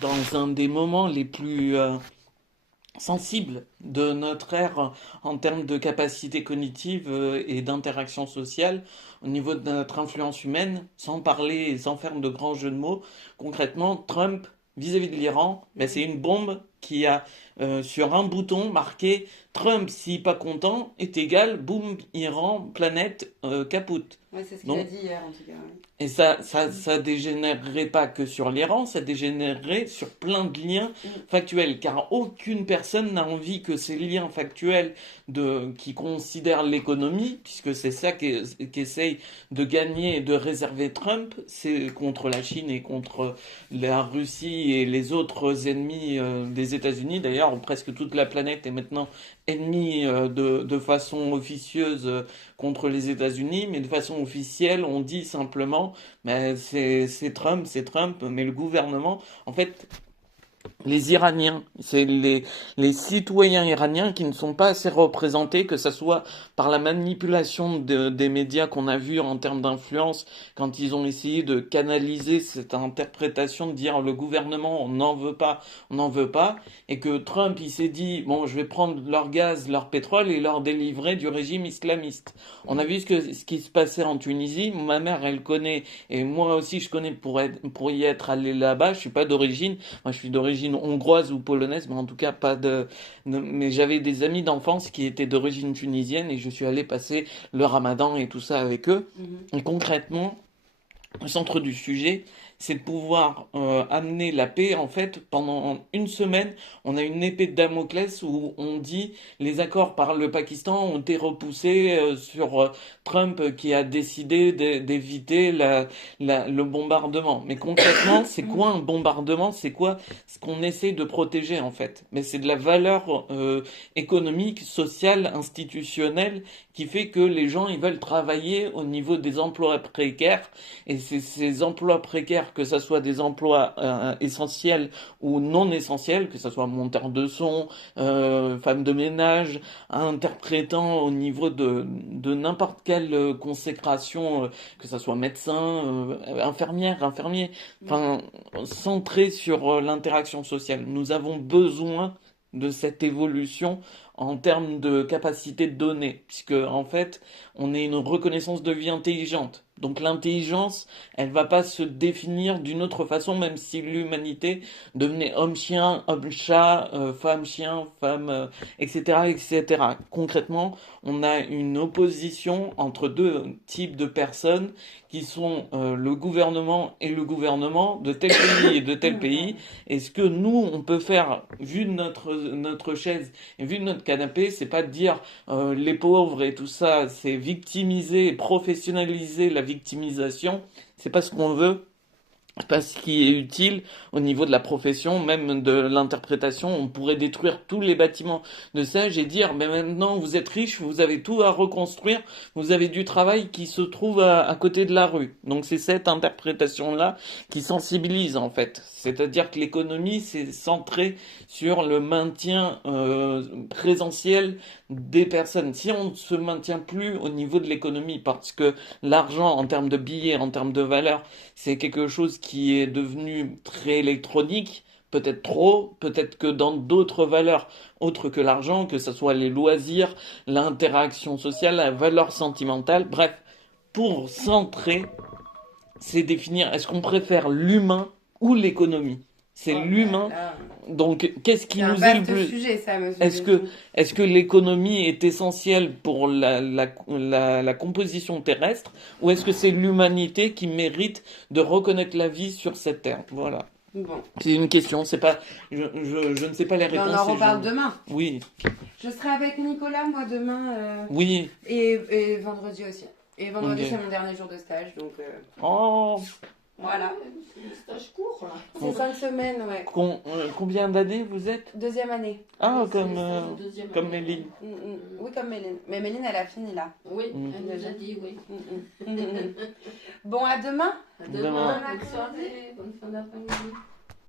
dans un des moments les plus sensibles de notre ère en termes de capacité cognitive et d'interaction sociale au niveau de notre influence humaine, sans parler et sans faire de grands jeux de mots. Concrètement, Trump, vis-à-vis de l'Iran, ben, c'est une bombe qui a sur un bouton marqué Trump, si pas content, est égal, boum, Iran, planète, caput. Ouais, c'est ce qu'il a Donc, dit hier, en tout cas. Ouais. et ça dégénérerait pas que sur l'Iran, ça dégénérerait sur plein de liens Mm. factuels, car aucune personne n'a envie que ces liens factuels qui considèrent l'économie, puisque c'est ça qu'essaye de gagner et de réserver Trump, c'est contre la Chine et contre la Russie et les autres ennemis des États-Unis. D'ailleurs, presque toute la planète est maintenant ennemie de façon officieuse contre les États-Unis, mais de façon officielle, on dit simplement, mais c'est Trump, mais le gouvernement, en fait, les Iraniens, c'est les citoyens iraniens qui ne sont pas assez représentés, que ce soit par la manipulation des médias qu'on a vu en termes d'influence, quand ils ont essayé de canaliser cette interprétation de dire le gouvernement, on n'en veut pas, on n'en veut pas, et que Trump, il s'est dit, bon, je vais prendre leur gaz, leur pétrole et leur délivrer du régime islamiste. On a vu ce qui se passait en Tunisie, ma mère, elle connaît, et moi aussi, je connais pour y être allé là-bas, je suis pas d'origine, moi, je suis d'origine hongroise ou polonaise, mais en tout cas pas mais j'avais des amis d'enfance qui étaient d'origine tunisienne et je suis allé passer le Ramadan et tout ça avec eux. Mhm. Et concrètement, le centre du sujet, c'est de pouvoir amener la paix. En fait, pendant une semaine, on a une épée de Damoclès où on dit les accords par le Pakistan ont été repoussés sur Trump qui a décidé d'éviter le bombardement. Mais concrètement, c'est quoi un bombardement? C'est quoi ce qu'on essaie de protéger en fait? Mais c'est de la valeur économique, sociale, institutionnelle qui fait que les gens ils veulent travailler au niveau des emplois précaires et c'est ces emplois précaires, que ce soit des emplois essentiels ou non essentiels, que ce soit monteur de son, femme de ménage, interprétant au niveau de n'importe quelle consécration, que ce soit médecin, infirmière, infirmier, Ouais. enfin, centré sur l'interaction sociale. Nous avons besoin de cette évolution en termes de capacité de données, puisque en fait, on est une reconnaissance de vie intelligente. Donc l'intelligence, elle va pas se définir d'une autre façon, même si l'humanité devenait homme-chien, homme-chat, femme-chien, femme, etc., etc. Concrètement, on a une opposition entre deux types de personnes qui sont le gouvernement et le gouvernement de tel pays et de tel pays. Pardon. Et ce que nous, on peut faire, vu de notre chaise et vu de notre canapé, c'est pas de dire les pauvres et tout ça, c'est victimiser et professionnaliser la victimisation. C'est pas ce qu'on veut. C'est pas ce qui est utile au niveau de la profession, même de l'interprétation. On pourrait détruire tous les bâtiments de Sage et dire, mais maintenant vous êtes riche, vous avez tout à reconstruire, vous avez du travail qui se trouve à côté de la rue. Donc c'est cette interprétation-là qui sensibilise en fait. C'est-à-dire que l'économie, c'est centré sur le maintien présentiel des personnes. Si on ne se maintient plus au niveau de l'économie, parce que l'argent en termes de billets, en termes de valeur, c'est quelque chose qui est devenu très électronique, peut-être trop, peut-être que dans d'autres valeurs autres que l'argent, que ce soit les loisirs, l'interaction sociale, la valeur sentimentale, bref, pour centrer, c'est définir est-ce qu'on préfère l'humain ou l'économie. C'est Oh là l'humain, là. donc qu'est-ce qui C'est un nous est le vaste plus... sujet, ça, monsieur Est-ce que, Besson. est-ce que l'économie est essentielle pour la composition terrestre ou est-ce que c'est l'humanité qui mérite de reconnaître la vie sur cette terre? Voilà. Bon. C'est une question, c'est pas, je ne sais pas les Ben, on réponses en et je, reparle demain. oui, Je serai avec Nicolas, moi, demain. oui, Et vendredi aussi. Et vendredi, c'est ok. mon dernier jour de stage, donc Oh, voilà. C'est le stage court, là. C'est 5 semaines, ouais. combien d'années vous êtes? Deuxième année. Ah, Oui, c'est le stage de deuxième comme année. Méline. Oui, comme Méline. Mais Méline, elle a fini là. Oui, Mm. elle nous a dit oui. Bon, à demain. À Demain. demain, bonne soirée, bonne fin d'après-midi.